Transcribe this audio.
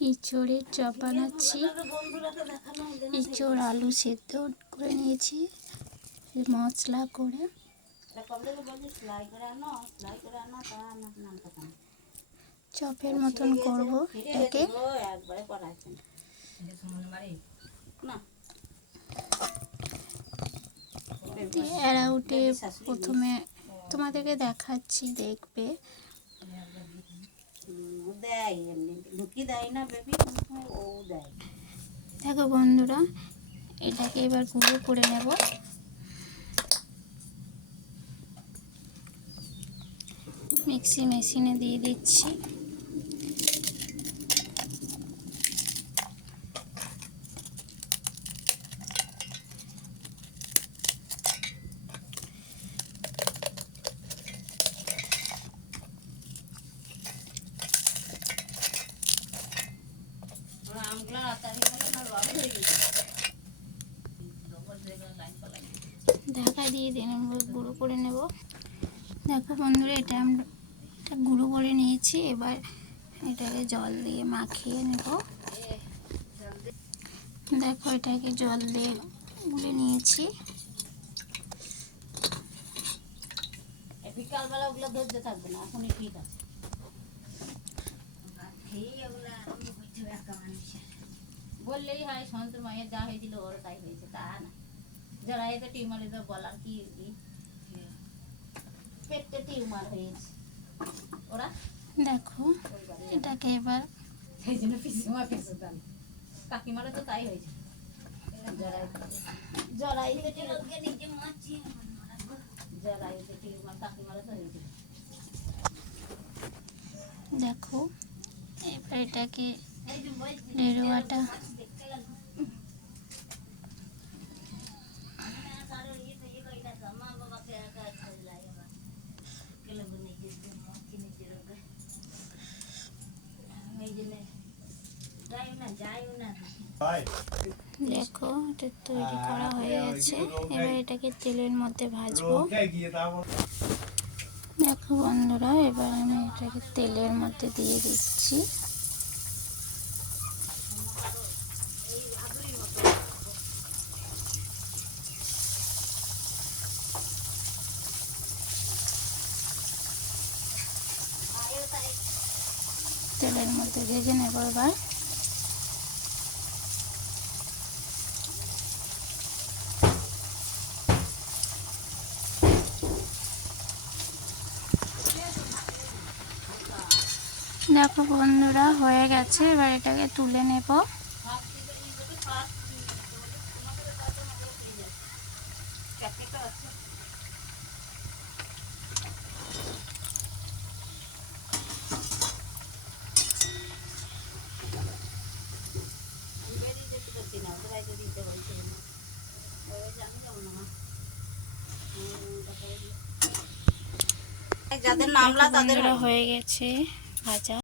ইঁচড়ের chop বানাচ্ছি। ইঁচড় আলু সেদ্ধ করে নিয়েছি। মশলা করে। চপের মতন করব এটাকে। উঠে প্রথমে তোমাদেরকে দেখাচ্ছি, দেখবে। দেয় দেয় না বেবি ও দেয় দেখো বন্ধুরা, এটাকে এবার গুঁড়ো করে নেব। মিক্সি মেশিনে দিয়ে দিচ্ছি আমার আমগুলো রাতারি গেলে না রব হয়ে গেছে ঢাকা দিয়ে দিন গুঁড়ো করে নেব। দেখো বন্ধুরা, এটা আমরা এটা গুঁড়ো করে নিয়েছি। এবার এটাকে জল দিয়ে মাখিয়ে নেব। দেখো, এটাকে জল দিয়ে গুলে নিয়েছি। বিকালবেলা ওগুলো ধৈর্য থাকবে না, এখনই ঠিক আছে। বললেই হয় সন্ত মায়ের যা হয়েছিল ওর তাই হয়েছে তা না। যারা এতে টিউমার এদের বলার কি? পেটে টিউমার হয়েছে। ওরা? দেখো এটাকে এবার সেই জন্য পিসিমা কেসে দেন। কাকিমারা তো তাই হয়েছে। জরাইতে টিউমার। কাকিমারা তো হয়েছে। দেখো এবার এটাকে নেড়ুয়াটা দেখো এটা তৈরি করা হয়ে গেছে। এবার এটাকে তেলের মধ্যে ভাজবো। দেখো বন্ধুরা এবার আমি এটাকে তেলের মধ্যে দিয়ে দিচ্ছি। তেলের মধ্যে ভেজে নেব এবার। দেখো বন্ধুরা হয়ে গেছে। এবার এটাকে তুলে নেব। যাদের নামলা তাদের হয়ে গেছে ভাজা।